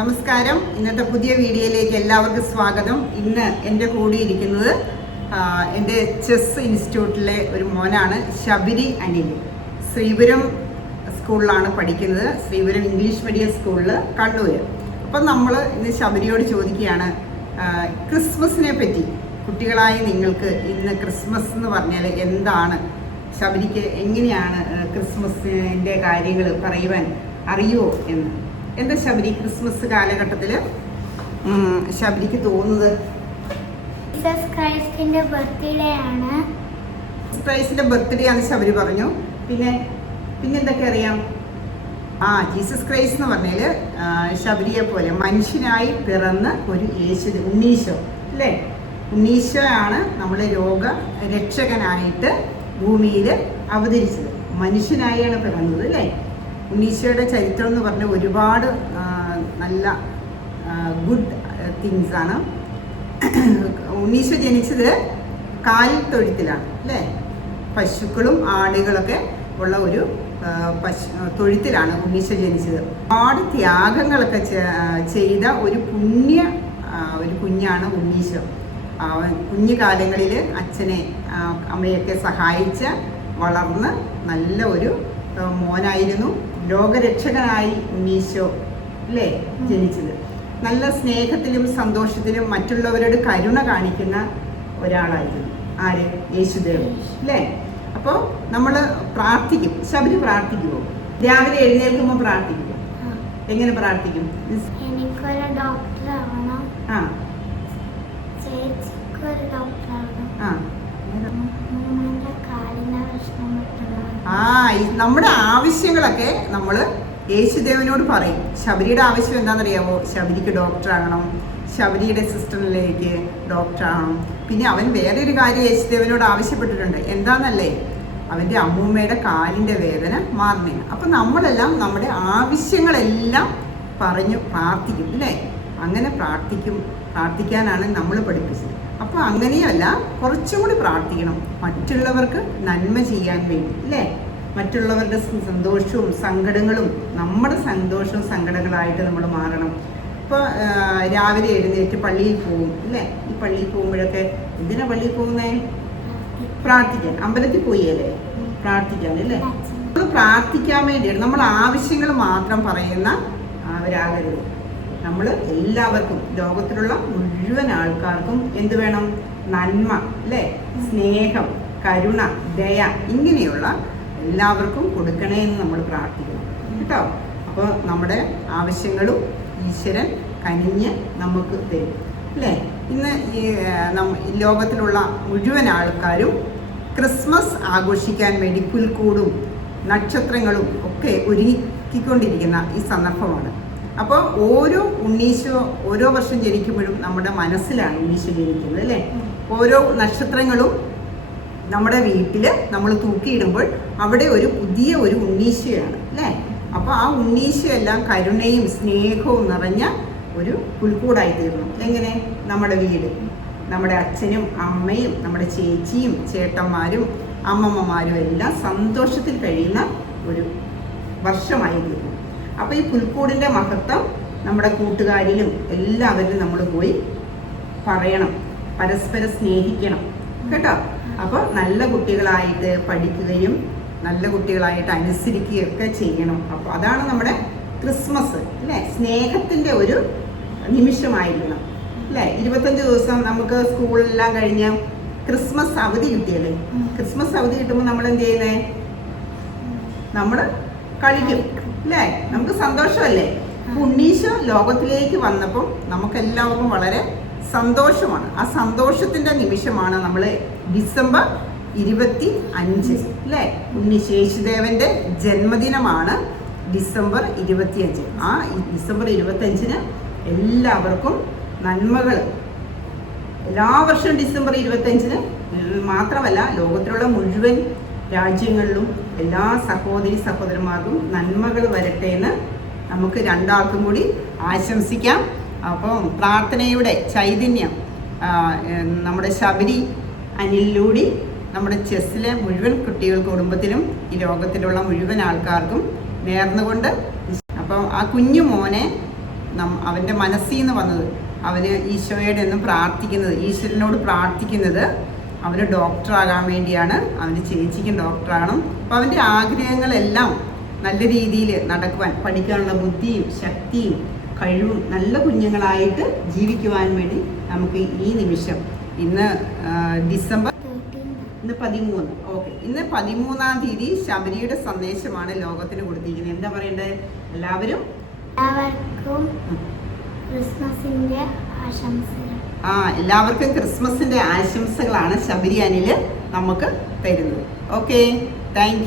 നമസ്കാരം. ഇന്നത്തെ പുതിയ വീഡിയോയിലേക്ക് എല്ലാവർക്കും സ്വാഗതം. ഇന്ന് എന്റെ കൂടെ ഇരിക്കുന്നത് എന്റെ ചെസ് ഇൻസ്റ്റിറ്റ്യൂട്ടിലെ ഒരു മോനാണ് ശബരി അനിൽ. ശ്രീപുരം സ്കൂളിലാണ് പഠിക്കുന്നത്. ശ്രീപുരം ഇംഗ്ലീഷ് മീഡിയം സ്കൂളിൽ കണ്ണൂർ അപ്പം നമ്മൾ ഇന്ന് ശബരിയോട് ചോദിക്കുകയാണ് ക്രിസ്മസിനെ പറ്റി. കുട്ടികളായി നിങ്ങൾക്ക് ഇന്ന് ക്രിസ്മസ് എന്ന് പറഞ്ഞാൽ എന്താണ്? ശബരിക്ക് എങ്ങനെയാണ് ക്രിസ്മസിന്റെ കാര്യങ്ങൾ പറയുവാൻ അറിയുമോ എന്ന്. എന്താ ശബരി? ക്രിസ്മസ് കാലഘട്ടത്തിൽ ശബരിക്ക് തോന്നുന്നത്? ക്രൈസ്റ്റിന്റെ ബർത്ത്ഡേ ആണ് ക്രൈസ്റ്റിന്റെ ബർത്ത്ഡേ ആണ് ശബരി പറഞ്ഞു. പിന്നെ പിന്നെ എന്തൊക്കെ അറിയാം? ആ ജീസസ് ക്രൈസ്റ്റ് എന്ന് പറഞ്ഞാൽ ശബരിയെ പോലെ മനുഷ്യനായി പിറന്ന ഒരു യേശു ഉണ്ണീശോ അല്ലേ? ഉണ്ണീശോ ആണ് നമ്മളെ രോഗ രക്ഷകനായിട്ട് ഭൂമിയിൽ അവതരിച്ചത്. മനുഷ്യനായാണ് പിറന്നത് അല്ലേ? ഉണ്ണീശോയുടെ ചരിത്രം എന്ന് പറഞ്ഞാൽ ഒരുപാട് നല്ല ഗുഡ് തിങ്സ് ആണ്. ഉണ്ണീശോ ജനിച്ചത് കാലിൽ തൊഴുത്തിലാണ് അല്ലേ? പശുക്കളും ആടുകളൊക്കെ ഉള്ള ഒരു പശു തൊഴുത്തിലാണ് ഉണ്ണീശോ ജനിച്ചത്. ഒരുപാട് ത്യാഗങ്ങളൊക്കെ ചെയ്ത ഒരു പുണ്യ ഒരു കുഞ്ഞാണ് ഉണ്ണീശോ. കുഞ്ഞു കാലങ്ങളിൽ അച്ഛനെ അമ്മയൊക്കെ സഹായിച്ച് വളർന്ന് നല്ല ഒരു മോനായിരുന്നു. ലോകരക്ഷകനായി ഉണ്ണീശോ അല്ലേ ജനിച്ചത്. നല്ല സ്നേഹത്തിലും സന്തോഷത്തിലും മറ്റുള്ളവരോട് കരുണ കാണിക്കുന്ന ഒരാളായിരുന്നു. ആര്? യേശുദേവൻ. അല്ലേ അപ്പോൾ നമ്മൾ പ്രാർത്ഥിക്കും. ശബരി പ്രാർത്ഥിക്കുമോ രാവിലെ എഴുന്നേൽക്കുമ്പോൾ പ്രാർത്ഥിക്കും എങ്ങനെ പ്രാർത്ഥിക്കും? ആ. ആ നമ്മുടെ ആവശ്യങ്ങളൊക്കെ നമ്മൾ യേശുദേവനോട് പറയും. ശബരിയുടെ ആവശ്യം എന്താണെന്നറിയാമോ? ശബരിക്ക് ഡോക്ടർ ആകണം. ശബരിയുടെ സിസ്റ്ററിലേക്ക് ഡോക്ടർ ആകണം. പിന്നെ അവൻ വേറെ ഒരു കാര്യം യേശുദേവനോട് ആവശ്യപ്പെട്ടിട്ടുണ്ട്. എന്താണെന്നല്ലേ അവന്റെ അമ്മൂമ്മയുടെ കാലിന്റെ വേദന മാറണേ അപ്പം നമ്മളെല്ലാം നമ്മുടെ ആവശ്യങ്ങളെല്ലാം പറഞ്ഞു പ്രാർത്ഥിക്കും അല്ലേ? അങ്ങനെ പ്രാർത്ഥിക്കും പ്രാർത്ഥിക്കാനാണ് നമ്മൾ പഠിപ്പിച്ചത്. അപ്പോൾ അങ്ങനെയല്ല കുറച്ചും കൂടി പ്രാർത്ഥിക്കണം. മറ്റുള്ളവർക്ക് നന്മ ചെയ്യാൻ വേണ്ടി അല്ലേ മറ്റുള്ളവരുടെ സന്തോഷവും സങ്കടങ്ങളും നമ്മുടെ സന്തോഷവും സങ്കടങ്ങളായിട്ട് നമ്മൾ മാറണം. ഇപ്പോൾ രാവിലെ എഴുന്നേറ്റ് പള്ളിയിൽ പോകും അല്ലേ ഈ പള്ളിയിൽ പോകുമ്പോഴൊക്കെ എന്തിനാ പള്ളിയിൽ പോകുന്നേ? പ്രാർത്ഥിക്കാൻ. അമ്പലത്തിൽ പോയല്ലേ? പ്രാർത്ഥിക്കാൻ അല്ലേ നമ്മൾ പ്രാർത്ഥിക്കാൻ വേണ്ടിയാണ്. നമ്മൾ ആവശ്യങ്ങൾ മാത്രം പറയുന്ന അവരാകരുത് നമ്മൾ എല്ലാവർക്കും ലോകത്തിലുള്ള മുഴുവൻ ആൾക്കാർക്കും എന്ത് വേണം? നന്മ അല്ലേ? സ്നേഹം കരുണ ദയ ഇങ്ങനെയുള്ള എല്ലാവർക്കും കൊടുക്കണേ എന്ന് നമ്മൾ പ്രാർത്ഥിക്കുന്നു. കേട്ടോ? അപ്പോൾ നമ്മുടെ ആവശ്യങ്ങളും ഈശ്വരൻ കനിഞ്ഞ് നമുക്ക് തരും. അല്ലേ? ഇന്ന് ഈ നമ്മ- ലോകത്തിലുള്ള മുഴുവൻ ആൾക്കാരും ക്രിസ്മസ് ആഘോഷിക്കാൻ വേണ്ടി പുൽക്കൂടും നക്ഷത്രങ്ങളും ഒക്കെ ഒരുക്കിക്കൊണ്ടിരിക്കുന്ന ഈ സന്ദർഭമാണ്. അപ്പോൾ ഓരോ ഉണ്ണീശോ ഓരോ വർഷം ജനിക്കുമ്പോഴും നമ്മുടെ മനസ്സിലാണ് ഉണ്ണീശോ ജനിക്കുന്നത് അല്ലേ? ഓരോ നക്ഷത്രങ്ങളും നമ്മുടെ വീട്ടിൽ നമ്മൾ തൂക്കിയിടുമ്പോൾ അവിടെ ഒരു പുതിയ ഒരു ഉണ്ണീശയാണ് അല്ലേ? അപ്പോൾ ആ ഉണ്ണീശയെല്ലാം കരുണയും സ്നേഹവും നിറഞ്ഞ ഒരു പുൽക്കൂടായി തീർന്നു എങ്ങനെ? നമ്മുടെ വീട്. നമ്മുടെ അച്ഛനും അമ്മയും നമ്മുടെ ചേച്ചിയും ചേട്ടന്മാരും അമ്മമ്മമാരും എല്ലാം സന്തോഷത്തിൽ കഴിയുന്ന ഒരു വർഷമായി തീർന്നു അപ്പോൾ ഈ പുൽക്കൂടിന്റെ മഹത്വം നമ്മുടെ കൂട്ടുകാരിലും എല്ലാവരിലും നമ്മൾ പോയി പറയണം പരസ്പരം സ്നേഹിക്കണം. കേട്ടോ? അപ്പോൾ നല്ല കുട്ടികളായിട്ട് പഠിക്കുകയും നല്ല കുട്ടികളായിട്ട് അനുസരിക്കുകയും ഒക്കെ ചെയ്യണം. അപ്പോൾ അതാണ് നമ്മുടെ ക്രിസ്മസ് അല്ലേ? സ്നേഹത്തിന്റെ ഒരു നിമിഷമായിരിക്കണം അല്ലേ? ഇരുപത്തഞ്ച് ദിവസം നമുക്ക് സ്കൂളെല്ലാം കഴിഞ്ഞ് ക്രിസ്മസ് അവധി കിട്ടിയല്ലേ? ക്രിസ്മസ് അവധി കിട്ടുമ്പോൾ നമ്മൾ എന്ത് ചെയ്യുന്നേ? നമ്മൾ കളിക്കും. അല്ലേ? നമുക്ക് സന്തോഷമല്ലേ? ഉണ്ണീശോ ലോകത്തിലേക്ക് വന്നപ്പം നമുക്കെല്ലാവർക്കും വളരെ സന്തോഷമാണ്. ആ സന്തോഷത്തിന്റെ നിമിഷമാണ് നമ്മൾ ഡിസംബർ ഇരുപത്തി അഞ്ച് അല്ലേ? ഉണ്ണീശ് യേശുദേവന്റെ ജന്മദിനമാണ് ഡിസംബർ ഇരുപത്തിയഞ്ച്. ആ ഡിസംബർ ഇരുപത്തഞ്ചിന് എല്ലാവർക്കും നന്മകൾ എല്ലാ വർഷവും ഡിസംബർ ഇരുപത്തഞ്ചിന് മാത്രമല്ല ലോകത്തിലുള്ള മുഴുവൻ രാജ്യങ്ങളിലും എല്ലാ സഹോദരി സഹോദരന്മാർക്കും നന്മകൾ വരട്ടെ എന്ന് നമുക്ക് രണ്ടാൾക്കും കൂടി ആശംസിക്കാം. അപ്പം പ്രാർത്ഥനയുടെ ചൈതന്യം നമ്മുടെ ശബരി അനിലൂടി നമ്മുടെ ചെസ്സിലെ മുഴുവൻ കുട്ടികൾ കുടുംബത്തിലും ഈ ലോകത്തിലുള്ള മുഴുവൻ ആൾക്കാർക്കും നേർന്നുകൊണ്ട് അപ്പം ആ കുഞ്ഞു മോനെ നം- അവന്റെ മനസ്സിൽ നിന്ന് വന്നത്. അവന് ഈശോയോട് എന്നും പ്രാർത്ഥിക്കുന്നത് ഈശ്വരനോട് പ്രാർത്ഥിക്കുന്നത് അവന് ഡോക്ടറാകാൻ വേണ്ടിയാണ്. അവന്റെ ചേച്ചിക്കും ഡോക്ടറാണ് അപ്പോൾ അവന്റെ ആഗ്രഹങ്ങളെല്ലാം നല്ല രീതിയിൽ നടക്കുവാൻ പഠിക്കാനുള്ള ബുദ്ധിയും ശക്തിയും കഴിവും നല്ല കുഞ്ഞുങ്ങളായിട്ട് ജീവിക്കുവാൻ വേണ്ടി നമുക്ക് ഈ നിമിഷം ഇന്ന് ഡിസംബർ ഇന്ന് പതിമൂന്ന്. ഓക്കെ. ഇന്ന് പതിമൂന്നാം തീയതി ശബരിയുടെ സന്ദേശമാണ് ലോകത്തിന് കൊടുത്തിരിക്കുന്നത്. എന്താ പറയണ്ടേ? എല്ലാവരും? എല്ലാവർക്കും ആശംസകൾ. ആ എല്ലാവർക്കും ക്രിസ്മസിന്റെ ആശംസകളാണ് ശബരിയാനിൽ നമുക്ക് തരുന്നത്. Okay thank